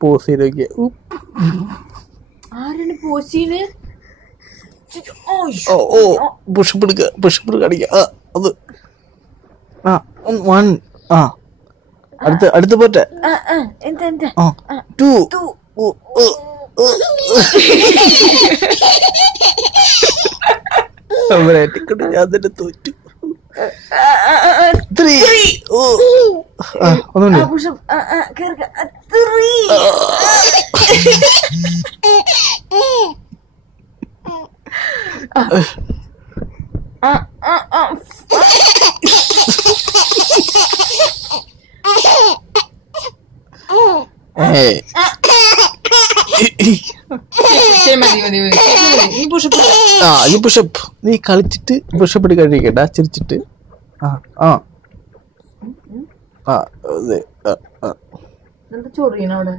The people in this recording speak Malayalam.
പോസ് ചെയ്ത് നോക്കിയ പുഷപ്പ് എടുക്കുക പുഷപ്പ് കാണിക്കുക അത് അടുത്ത് പോട്ടെ ഞാൻ തന്നെ തോറ്റു ഒന്നുമില്ല നീ കളിച്ചിട്ട് പുഷപ്പ് എടുക്കാണ്ടിരിക്കണ്ട ചിരിച്ചിട്ട് ചൊറിയണ അവിടെ